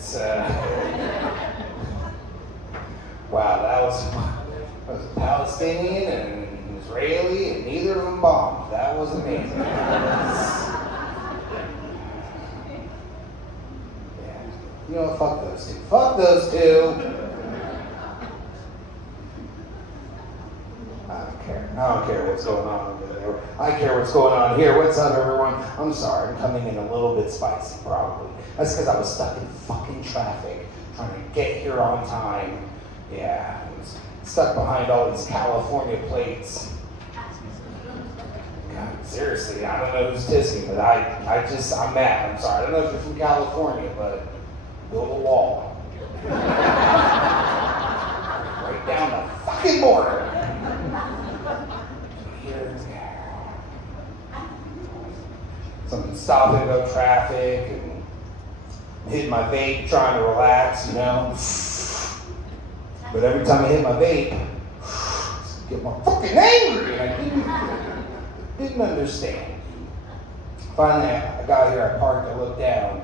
That's, wow, that was Palestinian and Israeli, and neither of them bombed. That was amazing. Yeah. You know what, fuck those two. Fuck those two! I don't care what's going on over there. I care what's going on here. What's up, everyone? I'm sorry, I'm coming in a little bit spicy, probably. That's because I was stuck in fucking traffic, trying to get here on time. Yeah, I was stuck behind all these California plates. God, seriously, I don't know who's dissing, but I'm mad. I'm sorry. I don't know if you're from California, but build a wall. Right down the fucking border. Something stopping go traffic and hit my vape trying to relax, you know. But every time I hit my vape, I get more fucking angry, and I didn't understand. Finally, I got here, I parked, I looked down.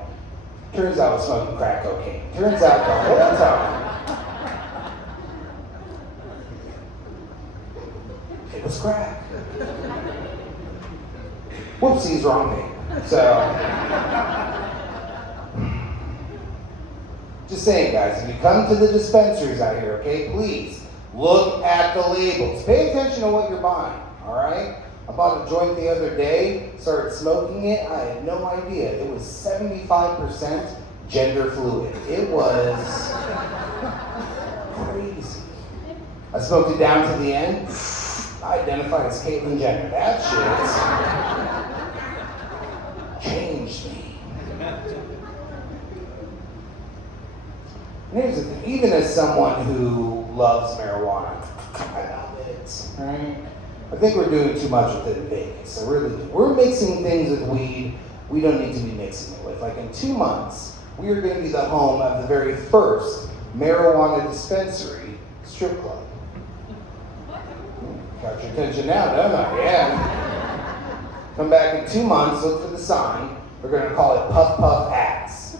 Turns out I was smoking crack cocaine. Turns out the whole time it was crack. Whoopsies, wrong thing. So, just saying, guys, if you come to the dispensaries out here, okay, please look at the labels. Pay attention to what you're buying, all right? I bought a joint the other day, started smoking it. I had no idea. It was 75% gender fluid. It was crazy. I smoked it down to the end. I identified as Caitlyn Jenner. That shit changed me. And here's the thing, even as someone who loves marijuana, I love it, right? I think we're doing too much with it in Vegas. I really do. We're mixing things with weed we don't need to be mixing it with. Like in 2 months, we are going to be the home of the very first marijuana dispensary strip club. Got your attention now, don't I? Yeah. Come back in 2 months, look for the sign. We're going to call it Puff Puff Ass.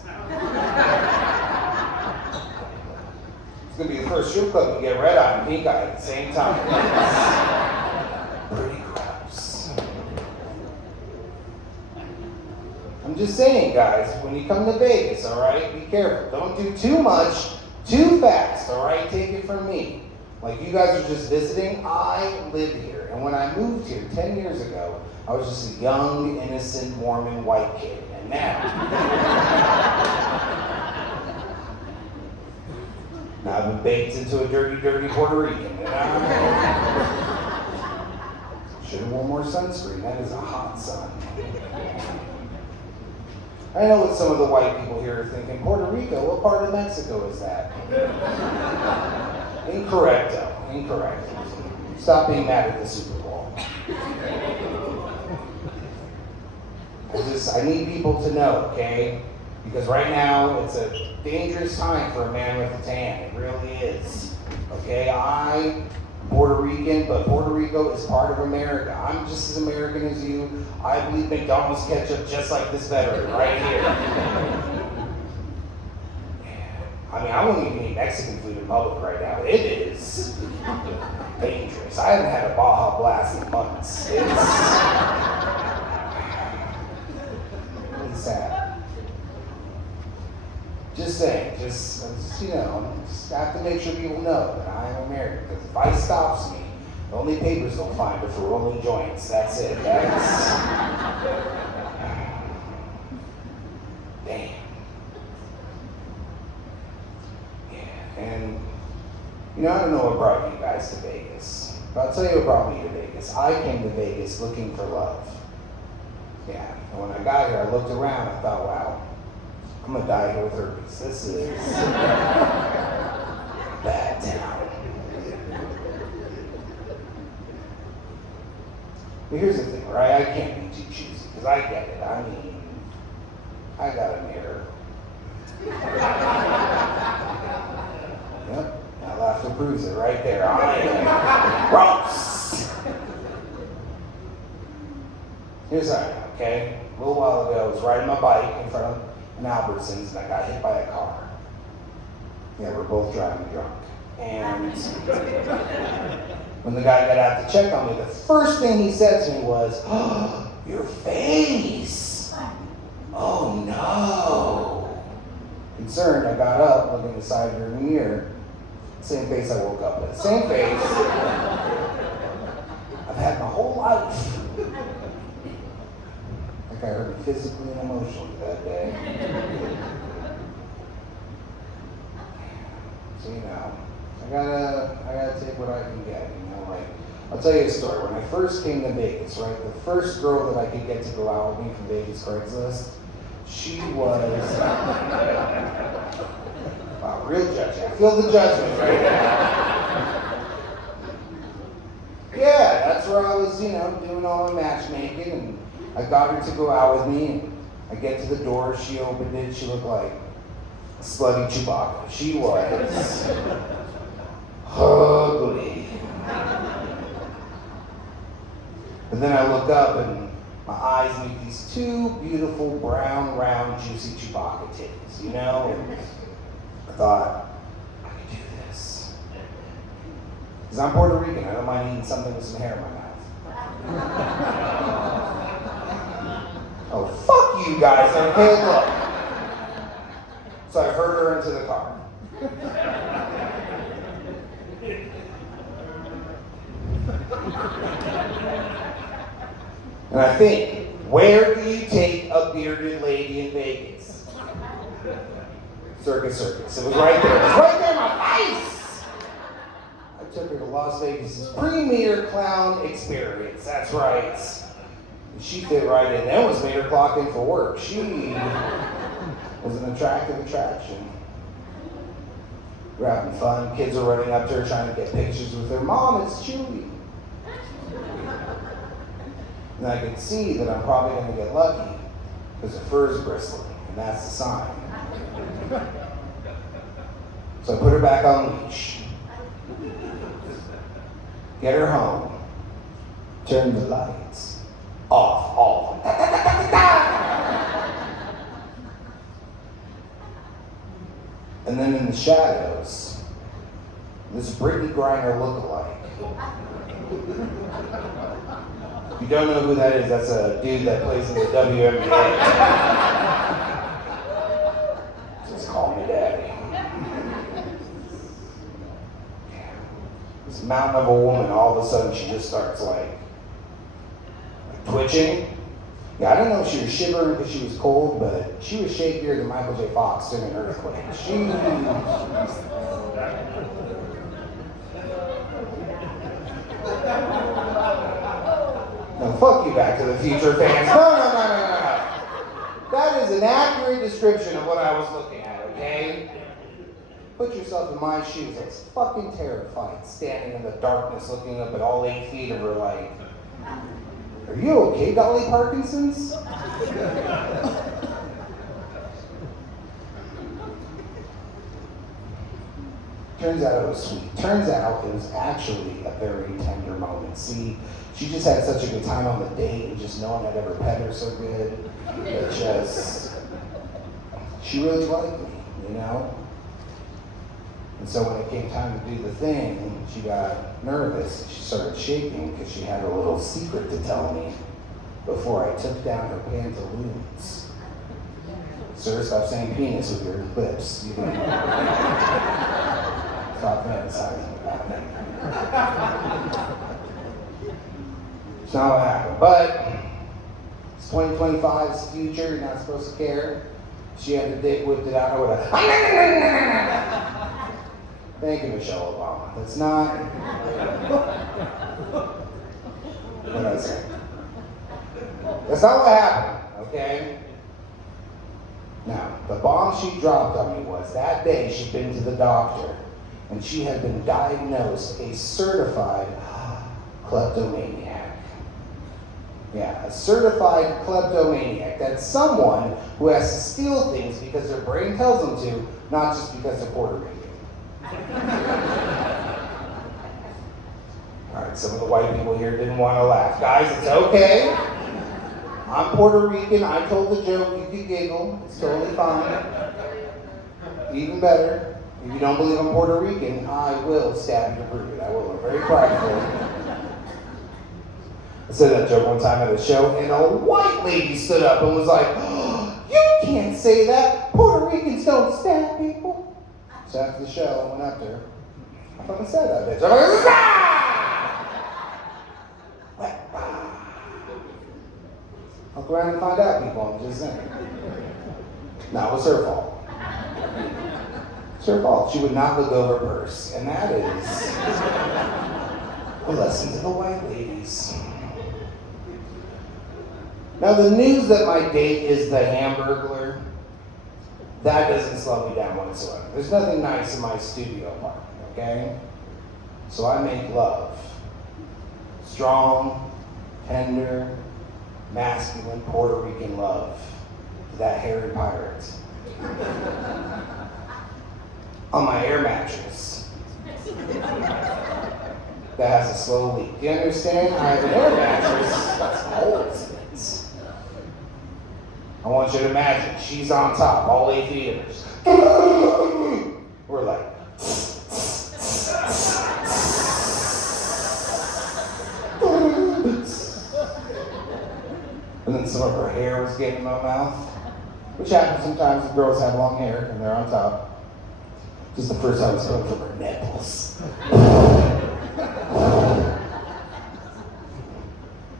It's going to be the first strip club to get red eye and pink eye at the same time. Pretty gross. I'm just saying, guys, when you come to Vegas, all right, be careful. Don't do too much, too fast, all right? Take it from me. Like, you guys are just visiting. I live here. And when I moved here 10 years ago, I was just a young, innocent Mormon white kid. And now I've been baked into a dirty, dirty Puerto Rican. And should have worn more sunscreen. That is a hot sun. I know what some of the white people here are thinking. Puerto Rico? What part of Mexico is that? Incorrecto. Stop being mad at the Super Bowl. I need people to know, okay? Because right now, it's a dangerous time for a man with a tan. It really is. Okay, I'm Puerto Rican, but Puerto Rico is part of America. I'm just as American as you. I believe McDonald's ketchup just like this veteran right here. I mean, I wouldn't even eat Mexican food in public right now. It is dangerous. I haven't had a Baja Blast in months. It's really sad. Just saying, just you know, just have to make sure people know that I am American. Because if ICE stops me, the only papers they'll find are for rolling joints. That's it. That's damn. Yeah, and you know, I don't know what brought you guys to Vegas, but I'll tell you what brought me to Vegas. I came to Vegas looking for love. Yeah, and when I got here, I looked around. I thought, wow. I'm gonna die here with herpes. This is bad town. But here's the thing, right? I can't be too choosy, because I get it. I mean, I got a mirror. Yep, I'll have to bruise it right there. I am gross. Here's how I know, okay? A little while ago, I was riding my bike in front of an Albertsons, and I got hit by a car. Yeah, we're both driving drunk. And when the guy got out to check on me, the first thing he said to me was, "Oh, your face! Oh no!" Concerned, I got up, looking in the side rear mirror. Same face I woke up with. Same face I've had my whole life. Like I hurt me physically and emotionally that day. So, I gotta take what I can get, like, I'll tell you a story. When I first came to Vegas, right, the first girl that I could get to go out with me from Vegas Craigslist, she was, wow, real judging. I feel the judgment right now. Yeah, that's where I was, doing all my matchmaking, and I got her to go out with me, and I get to the door, she opened it, she looked like a slutty Chewbacca. She was ugly. And then I look up and my eyes meet these two beautiful, brown, round, juicy Chewbacca titties, and I thought, I could do this. Because I'm Puerto Rican, I don't mind eating something with some hair in my mouth. Oh, fuck you guys, okay, look. So I herd her into the car. And I think, where do you take a bearded lady in Vegas? Circus Circus. It was right there. It was right there in my face! I took her to Las Vegas' premier clown experience. That's right. She fit right in. That was made her clock in for work. She was an attractive attraction. We're having fun. Kids are running up to her trying to get pictures with her. Mom, it's Chewy. And I could see that I'm probably going to get lucky because her fur is bristling, and that's the sign. So I put her back on leash. Get her home. Turn the lights off. And then in the shadows, this Brittany Griner look-alike. If you don't know who that is, that's a dude that plays in the WNBA. Just call me daddy. This mountain of a woman, all of a sudden she just starts like twitching. Yeah, I don't know if she was shivering because she was cold, but she was shakier than Michael J. Fox during an earthquake. No, fuck you, Back to the Future fans. No. That is an accurate description of what I was looking at, okay? Put yourself in my shoes. I was fucking terrified, standing in the darkness, looking up at all 8 feet of her like, are you okay, Dolly Parkinson's? Turns out it was sweet. Turns out it was actually a very tender moment. See, she just had such a good time on the date, and just no one had ever pet her so good. She really liked me, And so when it came time to do the thing, she got nervous. She started shaking because she had a little secret to tell me before I took down her pantaloons. Sir, stop saying penis with your lips. You can stop fantasizing about it. It's not what happened. But it's 2025, it's the future, you're not supposed to care. She had the dick whipped it out, I would have. Thank you, Michelle Obama. That's not what I said. That's not what happened, okay? Now, the bomb she dropped on me was that day she'd been to the doctor and she had been diagnosed a certified kleptomaniac. Yeah, a certified kleptomaniac. That's someone who has to steal things because their brain tells them to, not just because they're Puerto Rican. Alright, some of the white people here didn't want to laugh. Guys, it's okay. I'm Puerto Rican. I told the joke. You could giggle. It's totally fine. Even better, If you don't believe I'm Puerto Rican, I will stab you to prove it. I will. I'm very prideful. I said that joke one time at a show, and a white lady stood up and was like, oh, you can't say that. Puerto Ricans don't stab people. So after the show, I went up there. I fucking said that bitch. I'm like, I'll go around and find out, people. I'm just saying. No, it was her fault. It's her fault. She would not look over her purse. And that is a lesson to the white ladies. Now, the news that my date is the Hamburglar, that doesn't slow me down whatsoever. There's nothing nice in my studio apartment, okay? So I make love. Strong, tender, masculine Puerto Rican love to that hairy pirate. On my air mattress that has a slow leak. Do you understand? I have an air mattress that's holes in it. I want you to imagine, she's on top, all 8 theaters. We're like, and then some of her hair was getting in my mouth, which happens sometimes if girls have long hair and they're on top. Just the first time it's coming from her nipples.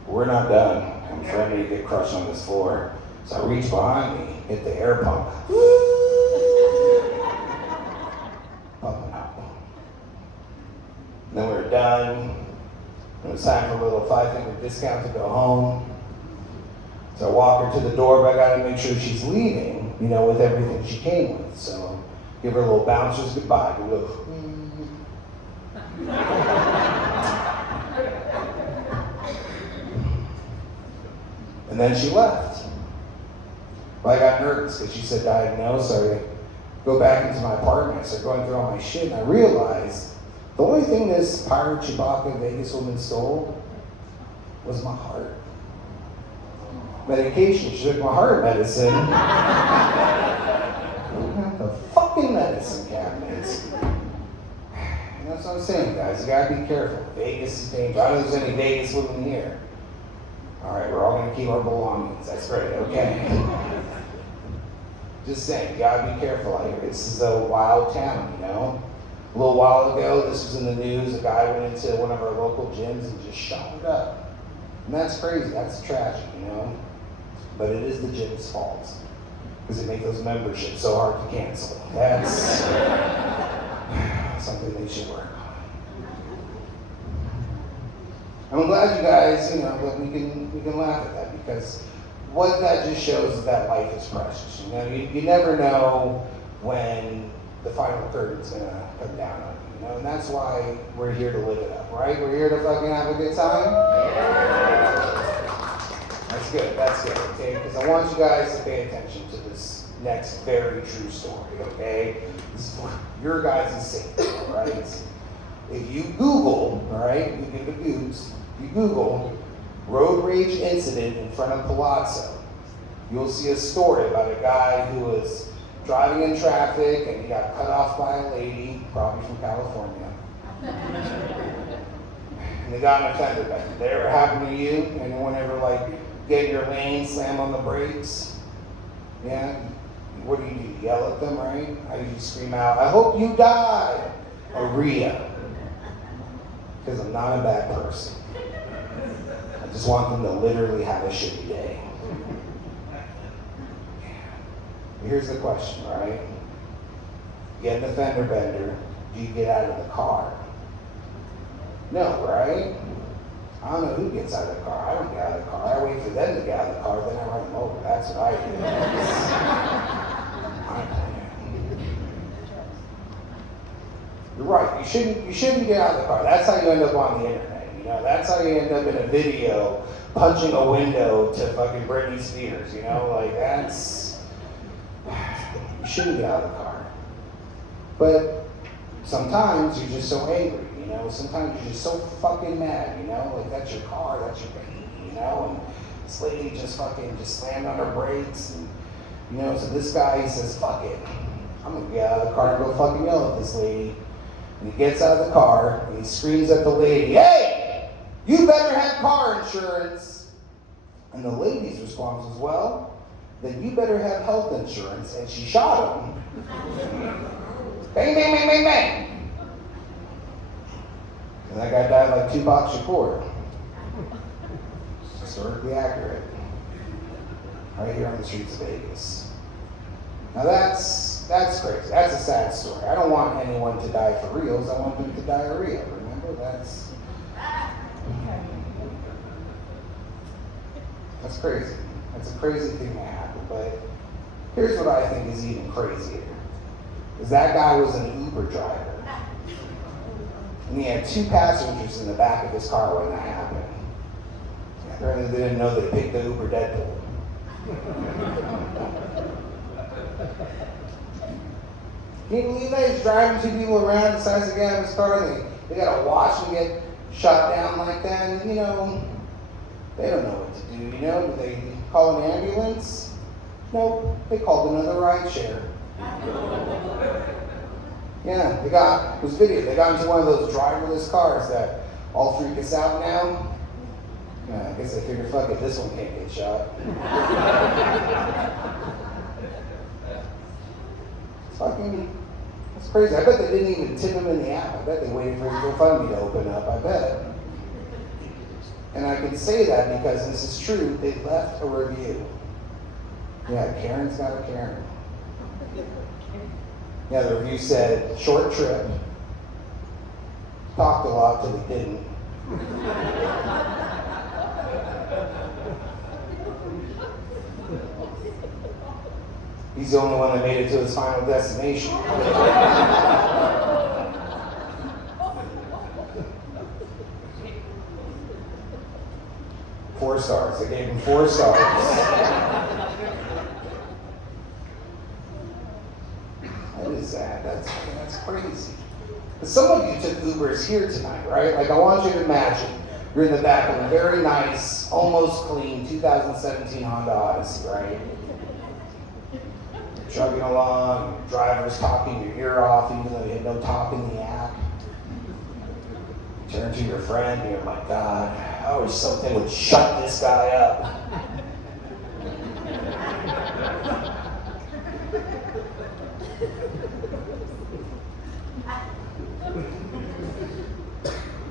We're not done. I'm trying to get crushed on this floor. So I reach behind me, hit the air pump. Pumping up. Then we were done. It was time for a little 5-finger discount to go home. So I walk her to the door, but I gotta make sure she's leaving, with everything she came with. So give her a little bouncer's goodbye. Do a little. And then she left. Well, I got nervous because she said diagnosed. So I go back into my apartment. I started going through all my shit, and I realized the only thing this pirate Chewbacca Vegas woman stole was my heart. Medication. She took my heart medicine. The fucking medicine cabinets. And that's what I'm saying, guys. You gotta be careful. Vegas is dangerous. I don't think there's any Vegas women here. Alright, we're all gonna keep our belongings. That's great, okay. Just saying, you gotta be careful out here. This is a wild town, A little while ago, this was in the news. A guy went into one of our local gyms and just shot it up. And that's crazy. That's tragic, But it is the gym's fault. Because they make those memberships so hard to cancel. That's something they should work on. I'm glad you guys, that we can laugh at that, because what that just shows is that life is precious. You never know when the final curtain's gonna come down on you, and that's why we're here to live it up, right? We're here to fucking have a good time. That's good, okay? Because I want you guys to pay attention to this next very true story, okay? This is for your guys' sake, all right? If you Google, all right, you give it goose, you Google road rage incident in front of Palazzo, you'll see a story about a guy who was driving in traffic and he got cut off by a lady, probably from California. And they got an offender bender. Did that ever happen to you? Anyone ever get in your lane, slam on the brakes? Yeah? What do? Yell at them, right? I usually scream out, I hope you die, Aria. Because I'm not a bad person. I just want them to literally have a shitty day. Here's the question, right? You get an offender bender, do you get out of the car? No, right? I don't know who gets out of the car. I don't get out of the car. I wait for them to get out of the car, then I run them over. That's what I do. You're right. You shouldn't get out of the car. That's how you end up on the internet. That's how you end up in a video punching a window to fucking Britney Spears. That's. You shouldn't get out of the car. But sometimes you're just so angry. Sometimes you're just so fucking mad, that's your car, that's your baby, and this lady just slammed on her brakes, and, so this guy, he says, fuck it, I'm gonna get out of the car and go fucking yell at this lady. And he gets out of the car and he screams at the lady, "Hey, you better have car insurance." And the lady's response was, "Well, then you better have health insurance." And she shot him. Bang, bang, bang, bang, bang. And that guy died like Tupac Shakur. Historically accurate. Right here on the streets of Vegas. Now that's crazy. That's a sad story. I don't want anyone to die for reals. I want them to diarrhea. Remember? That's crazy. That's a crazy thing to happen. But here's what I think is even crazier. Is that guy was an Uber driver. And he had 2 passengers in the back of his car when that happened. Apparently they didn't know they picked the Uber Deadpool. Can you believe that? He's driving 2 people around, decides to get out of his car, and they gotta watch him get shot down like that. And, they don't know what to do, Do they call an ambulance? Nope, they called another rideshare. Yeah, it was video. They got into one of those driverless cars that all freak us out now. Yeah, I guess they figured, fuck it, this one can't get shot. That's crazy. I bet they didn't even tip him in the app. I bet they waited for his GoFundMe to open up. I bet. And I can say that because this is true. They left a review. Yeah, Karen's got a Karen. Yeah, the review said, "Short trip. Talked a lot till he didn't." He's the only one that made it to his final destination. 4 stars. They gave him 4 stars. That is sad. That's crazy. But some of you took Ubers here tonight, right? Like, I want you to imagine you're in the back of a very nice, almost clean 2017 Honda Odyssey, right? You're chugging along, your driver's talking your ear off, even though you had no talk in the app. You turn to your friend and you're like, "God, I wish something would shut this guy up."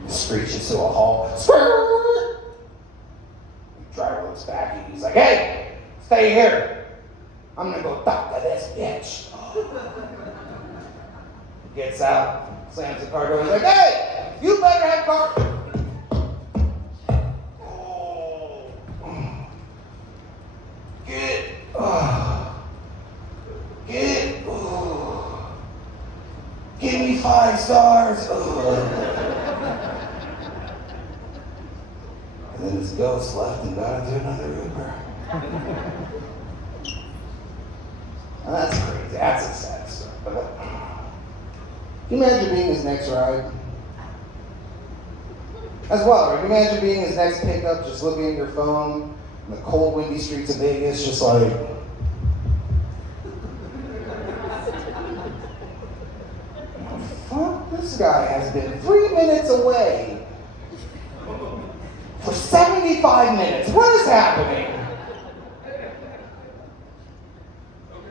Screeches to a halt. The driver looks back and he's like, "Hey, stay here. I'm gonna go talk to this bitch." Gets out, slams the car door, he's like, "Hey, you better have car." Give me 5 stars. And then his ghost left and got into another Uber. Now that's crazy. That's a sad story. But can you imagine being his next ride? As well, right? Can you imagine being his next pickup, just looking at your phone in the cold, windy streets of Vegas, just like, fuck, this guy has been 3 minutes away for 75 minutes. What is happening?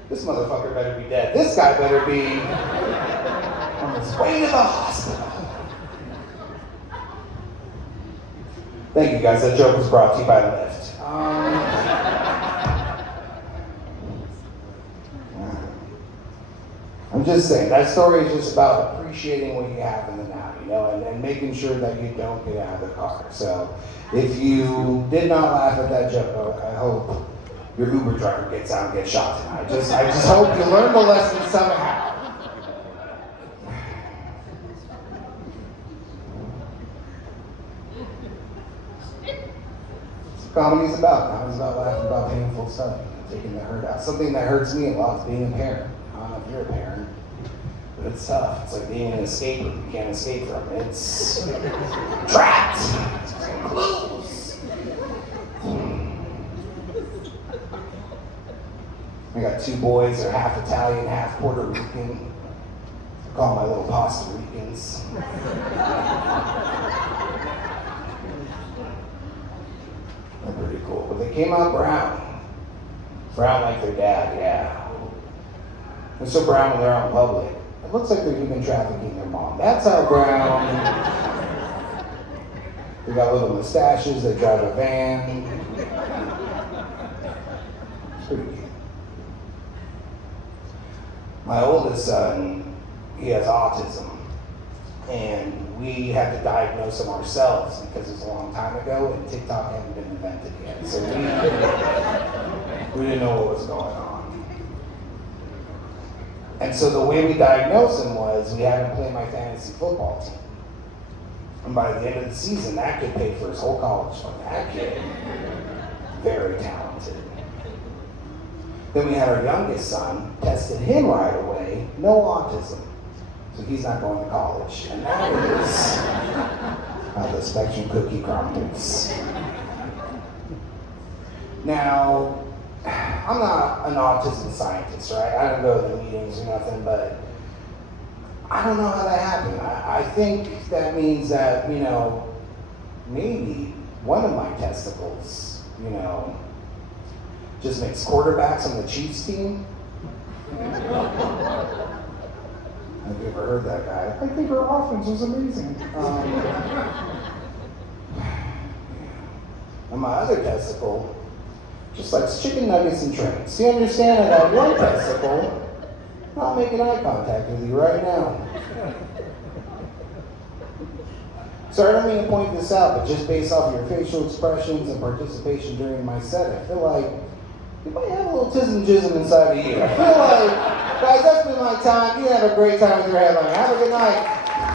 This motherfucker better be dead. This guy better be on his way to the hospital. Thank you, guys. That joke was brought to you by Lyft. I'm just saying, that story is just about appreciating what you have in the now, and making sure that you don't get out of the car. So, if you did not laugh at that joke, I hope your Uber driver gets out and gets shot tonight. I just hope you learn the lesson somehow. That's what comedy's about. Comedy's about laughing about painful stuff, taking the hurt out. Something that hurts me a lot is being a parent. I don't know if you're a parent, but it's tough. It's like being an escape room. You can't escape from it. It's trapped. It's close. I got two boys. They're half Italian, half Puerto Rican. I call them my little Costa Ricans. They're pretty cool. But they came out brown. Brown like their dad, yeah. They're so brown when they're out in public. It looks like they're human trafficking their mom. That's how brown. They got little mustaches, they drive a van. It's pretty cute. My oldest son, he has autism. And we had to diagnose him ourselves because it was a long time ago and TikTok hadn't been invented yet. So we didn't know what was going on. And so the way we diagnosed him was we had him play my fantasy football team. And by the end of the season, that kid paid for his whole college fund. That kid, very talented. Then we had our youngest son, tested him right away, no autism. So he's not going to college. And that is how the spectrum cookie crumbles. Now, I'm not an autism scientist, right? I don't go to the meetings or nothing, but I don't know how that happened. I think that means that, maybe one of my testicles, just makes quarterbacks on the Chiefs team. Have you ever heard that guy? I think our offense was amazing. And my other testicle just likes chicken nuggets and trains. You understand that I have one testicle, not making eye contact with you right now. So I don't mean to point this out, but just based off your facial expressions and participation during my set, I feel like you might have a little tism-jism inside of you. I feel like, guys, that's been my time. You have a great time with your headline. Have a good night.